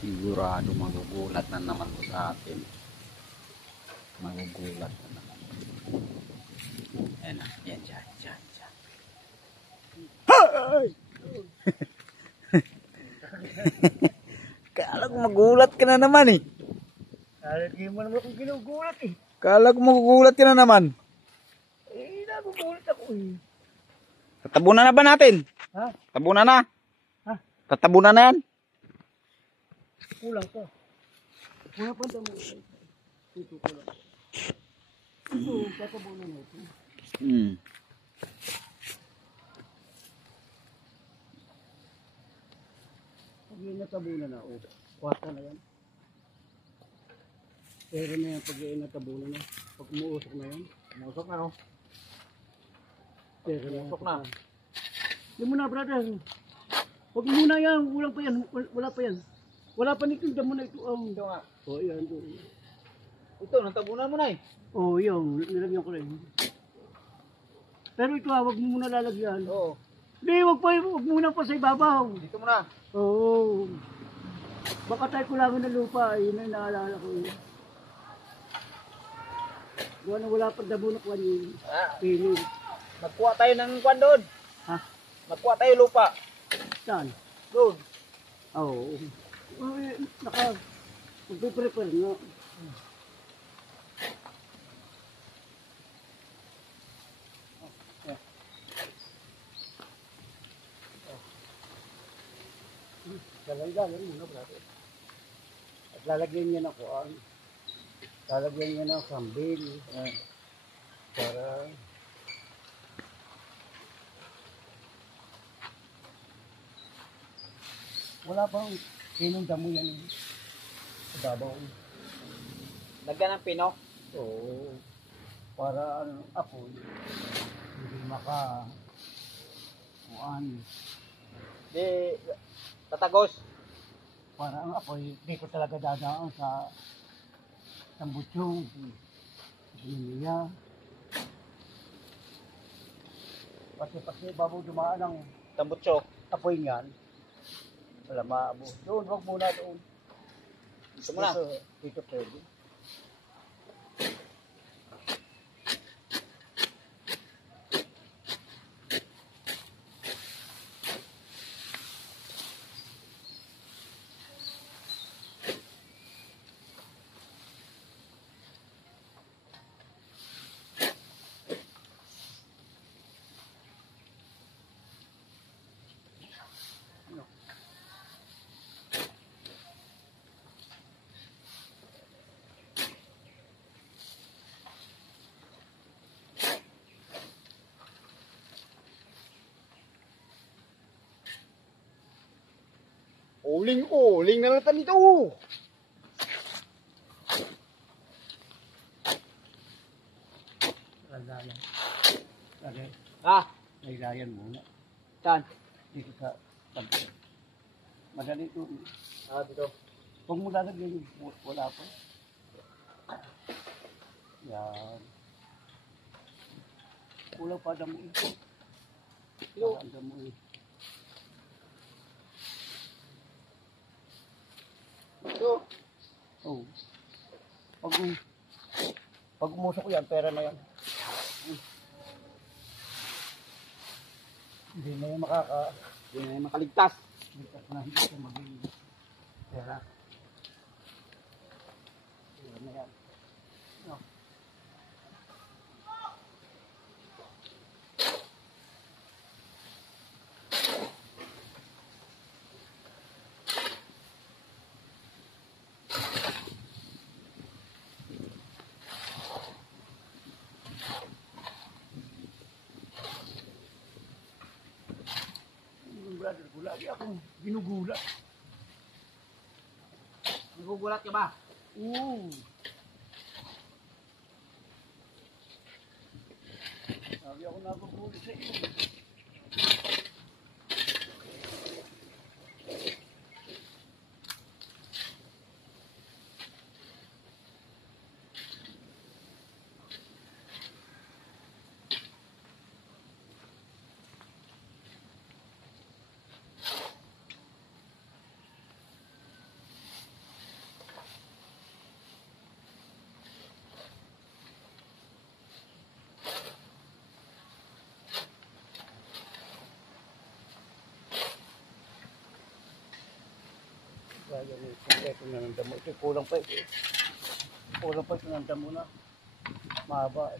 Sigurado magugulat na naman to sa atin. Magugulat na naman. Ayan na, yan dyan. Kala ko magulat ka na naman eh. Lagi mo naman akong ginugulat eh. Kala ko magugulat ka na naman. Eh, nagugulat ako eh. Tatabunan na ba natin? Ha? Tabunan na? Ha? Tatabunan na yan? Kulang pa. Kulang pa damo. Ito kulang. Ito, tatabunan na ito. Pag yun natabunan na, kwarta na yan. Pero na yan, pag yun natabunan na. Pag umuusok na yan. Musok na no? Pero na. Musok na. Hindi mo na, brother. Huwag muna yan. Kulang pa yan. Wala pa yan. Wala pa nitinda mo na ito. Ito nga. Oh, yan. Ito, natabunan mo na eh. Oh, yun. Nilagyan ko rin. Pero ito huwag mo muna lalagyan. Oo. Hindi, huwag muna pa sa ibabaw. Dito mo na. Oo. Baka tayo kulangan ng lupa. Yun ang naalala ko. Wala pa damo na kwan yun. Pili. Magkuha tayo ng kwan doon. Ha? Magkuha tayo lupa. Saan? Doon. Oo. Magpiprepare nga. Galang-galang muna, brother. At lalagyan niya ng kuan. Lalagyan niya ng sambil. Para wala pang pinong damo yan eh. Sa babaw. Lagyan ng pino. Oo. Para apoy. Hindi maka kuan. Di, tatagos. Para ang apoy, di ko talaga dadaan sa tambutsong, niya. Pati bago dumaan ang Tambutso. apoy niyan, wala maabo. Doon, wag muna doon. Dito mo na. Dito pwede. Uling na natin ito. Lagay. Ah, Lagayan muna. saan? Dito sa tabi. Madali ito. Ah, dito. Huwag mo lalagyan, wala pa. Yan. Kulang pa damo ito. Kulang damo ito. Ito. Oh. Pag umusok yan, pera na yan. Hindi na yan Hindi na yung makaligtas. ligtas na hindi siya maging pera. Pera na yan. No. Brother, lagi akong ginugulat. Nagugulat ka ba? Oo. Sabi ako nagugulat sa iyo. Kaya yung kompleto na ng damo. Ito kulang pa ito. Kulang pa ito ng damo na. Mahaba.